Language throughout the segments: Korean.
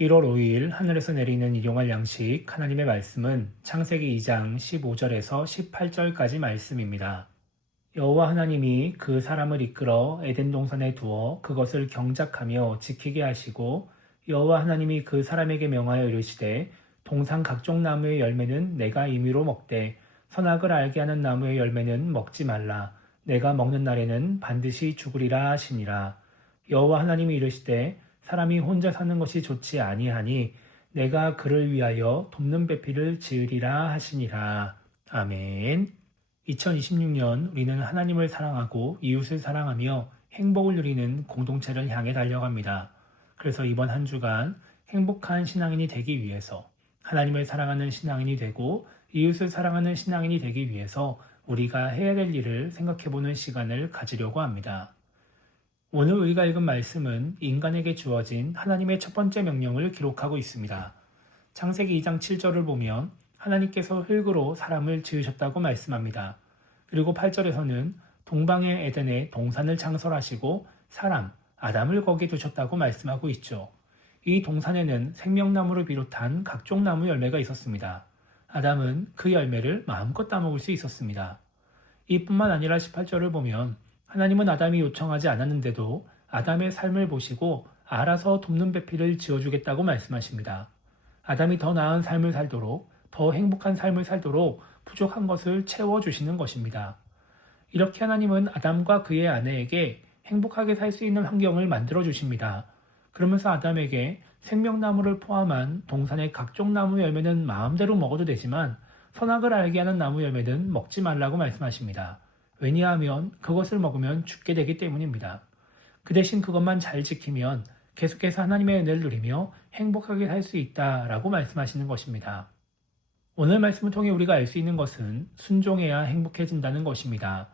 1월 5일 하늘에서 내리는 일용할 양식 하나님의 말씀은 창세기 2장 15절에서 18절까지 말씀입니다. 여호와 하나님이 그 사람을 이끌어 에덴 동산에 두어 그것을 경작하며 지키게 하시고 여호와 하나님이 그 사람에게 명하여 이르시되 동산 각종 나무의 열매는 내가 임의로 먹되 선악을 알게 하는 나무의 열매는 먹지 말라. 내가 먹는 날에는 반드시 죽으리라 하시니라. 여호와 하나님이 이르시되 사람이 혼자 사는 것이 좋지 아니하니 내가 그를 위하여 돕는 배필을 지으리라 하시니라. 아멘. 2026년 우리는 하나님을 사랑하고 이웃을 사랑하며 행복을 누리는 공동체를 향해 달려갑니다. 그래서 이번 한 주간 행복한 신앙인이 되기 위해서 하나님을 사랑하는 신앙인이 되고 이웃을 사랑하는 신앙인이 되기 위해서 우리가 해야 될 일을 생각해보는 시간을 가지려고 합니다. 오늘 우리가 읽은 말씀은 인간에게 주어진 하나님의 첫 번째 명령을 기록하고 있습니다. 창세기 2장 7절을 보면 하나님께서 흙으로 사람을 지으셨다고 말씀합니다. 그리고 8절에서는 동방의 에덴에 동산을 창설하시고 사람, 아담을 거기에 두셨다고 말씀하고 있죠. 이 동산에는 생명나무를 비롯한 각종 나무 열매가 있었습니다. 아담은 그 열매를 마음껏 따먹을 수 있었습니다. 이뿐만 아니라 18절을 보면 하나님은 아담이 요청하지 않았는데도 아담의 삶을 보시고 알아서 돕는 배필을 지어주겠다고 말씀하십니다. 아담이 더 나은 삶을 살도록, 더 행복한 삶을 살도록 부족한 것을 채워주시는 것입니다. 이렇게 하나님은 아담과 그의 아내에게 행복하게 살 수 있는 환경을 만들어 주십니다. 그러면서 아담에게 생명나무를 포함한 동산의 각종 나무 열매는 마음대로 먹어도 되지만 선악을 알게 하는 나무 열매는 먹지 말라고 말씀하십니다. 왜냐하면 그것을 먹으면 죽게 되기 때문입니다. 그 대신 그것만 잘 지키면 계속해서 하나님의 은혜를 누리며 행복하게 살 수 있다라고 말씀하시는 것입니다. 오늘 말씀을 통해 우리가 알 수 있는 것은 순종해야 행복해진다는 것입니다.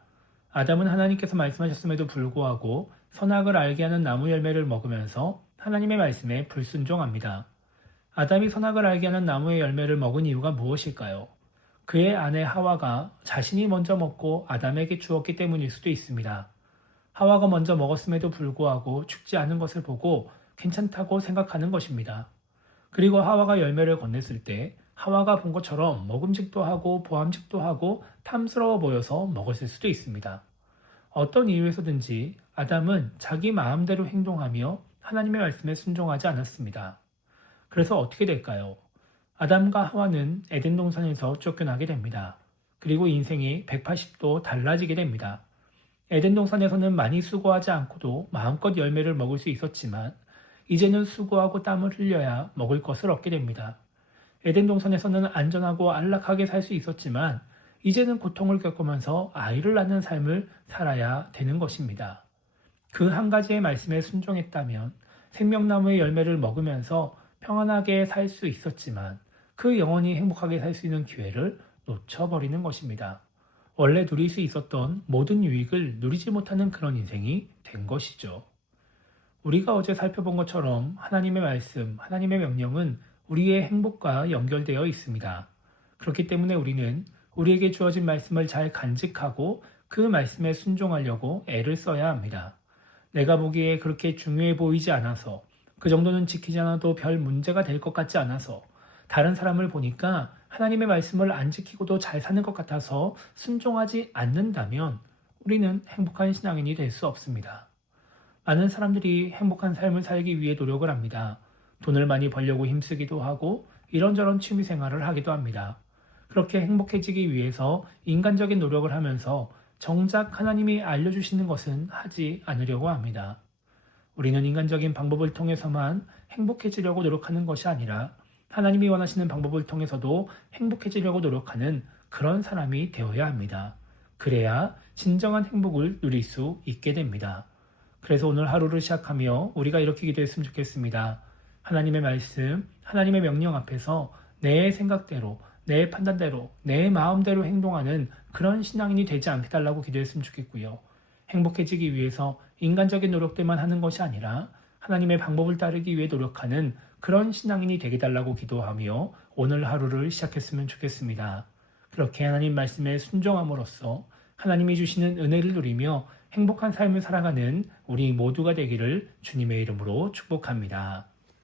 아담은 하나님께서 말씀하셨음에도 불구하고 선악을 알게 하는 나무 열매를 먹으면서 하나님의 말씀에 불순종합니다. 아담이 선악을 알게 하는 나무의 열매를 먹은 이유가 무엇일까요? 그의 아내 하와가 자신이 먼저 먹고 아담에게 주었기 때문일 수도 있습니다. 하와가 먼저 먹었음에도 불구하고 죽지 않은 것을 보고 괜찮다고 생각하는 것입니다. 그리고 하와가 열매를 건넸을 때 하와가 본 것처럼 먹음직도 하고 보암직도 하고 탐스러워 보여서 먹었을 수도 있습니다. 어떤 이유에서든지 아담은 자기 마음대로 행동하며 하나님의 말씀에 순종하지 않았습니다. 그래서 어떻게 될까요? 아담과 하와는 에덴 동산에서 쫓겨나게 됩니다. 그리고 인생이 180도 달라지게 됩니다. 에덴 동산에서는 많이 수고하지 않고도 마음껏 열매를 먹을 수 있었지만 이제는 수고하고 땀을 흘려야 먹을 것을 얻게 됩니다. 에덴 동산에서는 안전하고 안락하게 살 수 있었지만 이제는 고통을 겪으면서 아이를 낳는 삶을 살아야 되는 것입니다. 그 한 가지의 말씀에 순종했다면 생명나무의 열매를 먹으면서 평안하게 살 수 있었지만 그 영원히 행복하게 살 수 있는 기회를 놓쳐버리는 것입니다. 원래 누릴 수 있었던 모든 유익을 누리지 못하는 그런 인생이 된 것이죠. 우리가 어제 살펴본 것처럼 하나님의 말씀, 하나님의 명령은 우리의 행복과 연결되어 있습니다. 그렇기 때문에 우리는 우리에게 주어진 말씀을 잘 간직하고 그 말씀에 순종하려고 애를 써야 합니다. 내가 보기에 그렇게 중요해 보이지 않아서 그 정도는 지키지 않아도 별 문제가 될 것 같지 않아서 다른 사람을 보니까 하나님의 말씀을 안 지키고도 잘 사는 것 같아서 순종하지 않는다면 우리는 행복한 신앙인이 될 수 없습니다. 많은 사람들이 행복한 삶을 살기 위해 노력을 합니다. 돈을 많이 벌려고 힘쓰기도 하고 이런저런 취미 생활을 하기도 합니다. 그렇게 행복해지기 위해서 인간적인 노력을 하면서 정작 하나님이 알려주시는 것은 하지 않으려고 합니다. 우리는 인간적인 방법을 통해서만 행복해지려고 노력하는 것이 아니라 하나님이 원하시는 방법을 통해서도 행복해지려고 노력하는 그런 사람이 되어야 합니다. 그래야 진정한 행복을 누릴 수 있게 됩니다. 그래서 오늘 하루를 시작하며 우리가 이렇게 기도했으면 좋겠습니다. 하나님의 말씀, 하나님의 명령 앞에서 내 생각대로, 내 판단대로, 내 마음대로 행동하는 그런 신앙인이 되지 않게 달라고 기도했으면 좋겠고요. 행복해지기 위해서 인간적인 노력들만 하는 것이 아니라 하나님의 방법을 따르기 위해 노력하는 그런 신앙인이 되게 달라고 기도하며 오늘 하루를 시작했으면 좋겠습니다. 그렇게 하나님 말씀에 순종함으로써 하나님이 주시는 은혜를 누리며 행복한 삶을 살아가는 우리 모두가 되기를 주님의 이름으로 축복합니다.